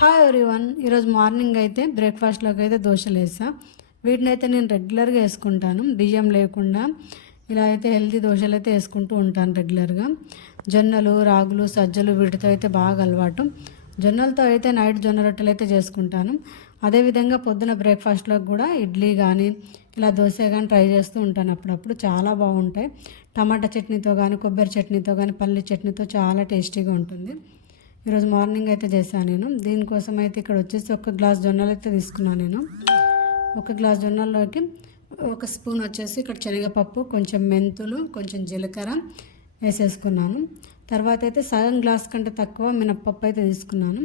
Hi everyone ఈరోజు morning అయితే బ్రేక్ఫాస్ట్లోకి అయితే దోశలు వేసా. వీటిని అయితే నేను రెగ్యులర్గా వేసుకుంటాను. బియ్యం లేకుండా ఇలా అయితే హెల్తీ దోశలు అయితే వేసుకుంటూ ఉంటాను రెగ్యులర్గా జొన్నలు రాగులు సజ్జలు వీటితో అయితే బాగా అలవాటు. జొన్నలతో అయితే నైట్ జొన్న రొట్టెలు అయితే చేసుకుంటాను. అదేవిధంగా పొద్దున బ్రేక్ఫాస్ట్లోకి కూడా ఇడ్లీ కానీ ఇలా దోశ కానీ ట్రై చేస్తూ ఉంటాను అప్పుడప్పుడు. చాలా బాగుంటాయి. టమాటా చట్నీతో కానీ కొబ్బరి చట్నీతో కానీ పల్లి చట్నీతో చాలా టేస్టీగా ఉంటుంది. ఈరోజు మార్నింగ్ అయితే చేశాను నేను. దీనికోసం అయితే ఇక్కడ వచ్చేసి ఒక గ్లాస్ జొన్నలు అయితే తీసుకున్నాను నేను. ఒక గ్లాస్ జొన్నల్లోకి ఒక స్పూన్ వచ్చేసి ఇక్కడ శనగపప్పు కొంచెం మెంతులు కొంచెం జీలకర్ర వేసేసుకున్నాను. తర్వాత అయితే సగం గ్లాస్ కంటే తక్కువ మినప్పప్పు అయితే తీసుకున్నాను.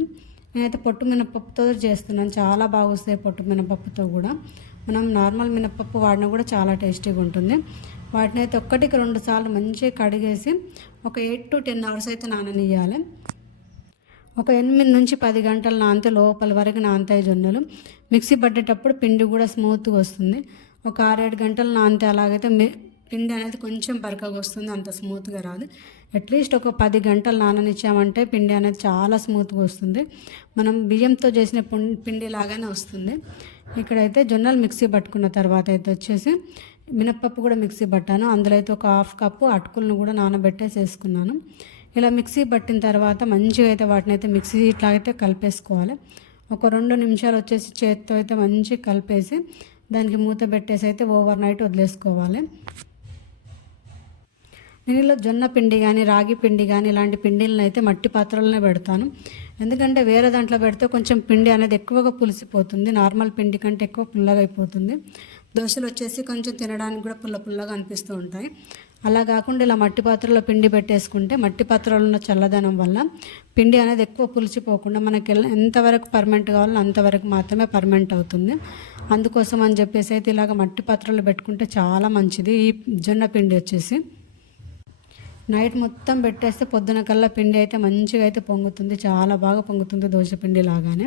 నేనైతే పొట్టు మినపప్పుతో చేస్తున్నాను. చాలా బాగా వస్తాయి పొట్టు మినపప్పుతో కూడా. మనం నార్మల్ మినపప్పు వాడినా కూడా చాలా టేస్టీగా ఉంటుంది. వాటిని అయితే ఒక్కటికి రెండు సార్లు మంచిగా కడిగేసి ఒక ఎయిట్ టు టెన్ అవర్స్ అయితే నాననియాలి ఒక ఎనిమిది నుంచి పది గంటలు నానితే లోపల వరకు నాంతాయి జొన్నలు. మిక్సీ పట్టేటప్పుడు పిండి కూడా స్మూత్గా వస్తుంది. ఒక ఆరేడు గంటలు నాంతే అలాగైతే పిండి అనేది కొంచెం బరకగా వస్తుంది అంత స్మూత్గా రాదు. అట్లీస్ట్ ఒక పది గంటలు నాననిచ్చామంటే పిండి అనేది చాలా స్మూత్గా వస్తుంది. మనం బియ్యంతో చేసిన పిండి లాగానే వస్తుంది. ఇక్కడైతే జొన్నలు మిక్సీ పట్టుకున్న తర్వాత అయితే వచ్చేసి మినప్పప్పు కూడా మిక్సీ పట్టాను. అందులో అయితే ఒక హాఫ్ కప్పు అటుకులను కూడా నానబెట్టేసి వేసుకున్నాను ఇలా మిక్సీ పట్టిన తర్వాత మంచిగా అయితే వాటిని అయితే మిక్సీ ఇట్లా అయితే కలిపేసుకోవాలి. ఒక రెండు నిమిషాలు వచ్చేసి చేతితో అయితే మంచిగా కలిపేసి దానికి మూత పెట్టేసి అయితే ఓవర్ నైట్ వదిలేసుకోవాలి. నేను ఇలా జొన్న పిండి కానీ రాగి పిండి కానీ ఇలాంటి పిండిలను అయితే మట్టి పాత్రలనే పెడతాను. ఎందుకంటే వేరే దాంట్లో పెడితే కొంచెం పిండి అనేది ఎక్కువగా పులిసిపోతుంది. నార్మల్ పిండి కంటే ఎక్కువ పుల్లగా అయిపోతుంది. దోశలు వచ్చేసి కొంచెం తినడానికి కూడా పుల్ల పుల్లగా అనిపిస్తూ ఉంటాయి. అలా కాకుండా ఇలా మట్టి పాత్రలో పిండి పెట్టేసుకుంటే మట్టి పాత్రలో ఉన్న చల్లదనం వల్ల పిండి అనేది ఎక్కువ పులిచిపోకుండా మనకి ఎంతవరకు పర్మనెంట్ కావాలో అంతవరకు మాత్రమే పర్మనెంట్ అవుతుంది. అందుకోసం అని చెప్పేసి అయితే ఇలాగ మట్టి పాత్రలో పెట్టుకుంటే చాలా మంచిది. ఈ జొన్న పిండి వచ్చేసి నైట్ మొత్తం పెట్టేస్తే పొద్దున కల్లా పిండి అయితే మంచిగా అయితే పొంగుతుంది. చాలా బాగా పొంగుతుంది దోశ పిండి లాగానే.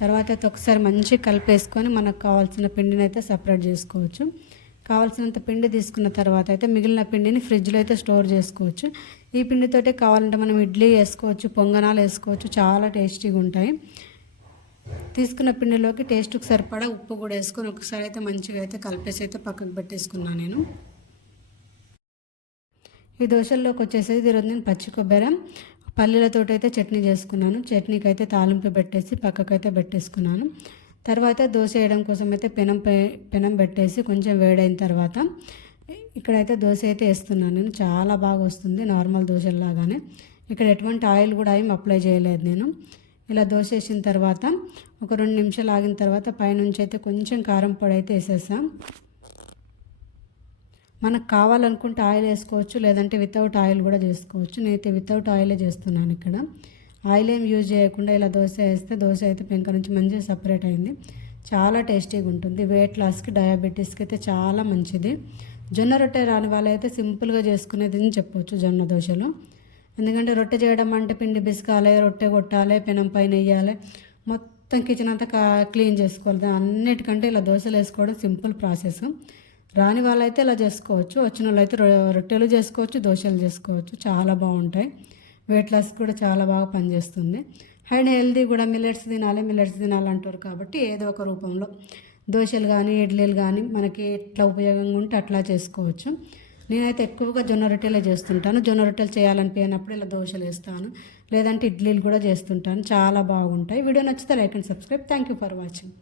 తర్వాత అయితే ఒకసారి మంచిగా కలిపేసుకొని మనకు కావాల్సిన పిండిని అయితే సపరేట్ చేసుకోవచ్చు. కావాల్సినంత పిండి తీసుకున్న తర్వాత అయితే మిగిలిన పిండిని ఫ్రిడ్జ్లో అయితే స్టోర్ చేసుకోవచ్చు. ఈ పిండితోటే కావాలంటే మనం ఇడ్లీ వేసుకోవచ్చు పొంగనాలు వేసుకోవచ్చు చాలా టేస్టీగా ఉంటాయి. తీసుకున్న పిండిలోకి టేస్ట్కి సరిపడా ఉప్పు కూడా వేసుకొని ఒకసారి అయితే మంచిగా అయితే కలిపేసి అయితే పక్కకు పెట్టేసుకున్నాను నేను. ఈ దోశల్లోకి వచ్చేసేది ఈరోజు నేను పచ్చి కొబ్బరి. పల్లీలతో అయితే చట్నీ చేసుకున్నాను. చట్నీకి అయితే తాలింపు పెట్టేసి పక్కకైతే పెట్టేసుకున్నాను. తర్వాత దోశ వేయడం కోసం అయితే పెనం పెనం పెట్టేసి కొంచెం వేడైన తర్వాత ఇక్కడైతే దోశ అయితే వేస్తున్నాను నేను. చాలా బాగా వస్తుంది నార్మల్ దోశల్లాగానే. ఇక్కడ ఎటువంటి ఆయిల్ కూడా ఏం అప్లై చేయలేదు నేను. ఇలా దోశ వేసిన తర్వాత ఒక రెండు నిమిషాలు ఆగిన తర్వాత పైనుంచి అయితే కొంచెం కారం పొడి అయితే వేసేసాం. మనకు కావాలనుకుంటే ఆయిల్ వేసుకోవచ్చు లేదంటే వితౌట్ ఆయిల్ కూడా చేసుకోవచ్చు. నేనైతే వితౌట్ ఆయిలే చేస్తున్నాను ఇక్కడ. ఆయిల్ ఏం యూజ్ చేయకుండా ఇలా దోశ వేస్తే దోశ అయితే పెంక నుంచి మంచిగా సపరేట్ అయింది. చాలా టేస్టీగా ఉంటుంది. వెయిట్ లాస్కి డయాబెటీస్కి అయితే చాలా మంచిది. జొన్న రొట్టె రాని వాళ్ళైతే సింపుల్గా చేసుకునేది అని చెప్పవచ్చు జొన్న దోశలు. ఎందుకంటే రొట్టె చేయడం అంటే పిండి బిస్కాలి రొట్టె కొట్టాలి పెనం పైన వేయాలి మొత్తం కిచెన్ అంతా క్లీన్ చేసుకోవాలి. అన్నిటికంటే ఇలా దోశలు వేసుకోవడం సింపుల్ ప్రాసెస్ రాని వాళ్ళైతే ఇలా చేసుకోవచ్చు. వచ్చిన వాళ్ళు అయితే రొట్టెలు చేసుకోవచ్చు దోశలు చేసుకోవచ్చు. చాలా బాగుంటాయి. వెయిట్ లాస్ కూడా చాలా బాగా పనిచేస్తుంది. అండ్ హెల్దీ కూడా మిల్లెట్స్ తినాలి మిల్లెట్స్ తినాలి అంటారు కాబట్టి ఏదో ఒక రూపంలో దోశలు కానీ ఇడ్లీలు కానీ మనకి ఎట్లా ఉపయోగంగా ఉంటే అట్లా చేసుకోవచ్చు. నేనైతే ఎక్కువగా జొన్న రొట్టెలే చేస్తుంటాను. జొన్న రొట్టెలు చేయాలనిపోయినప్పుడు ఇలా దోశలు వేస్తాను. లేదంటే ఇడ్లీలు కూడా చేస్తుంటాను. చాలా బాగుంటాయి. వీడియో నచ్చితే like and subscribe. Thank you for watching.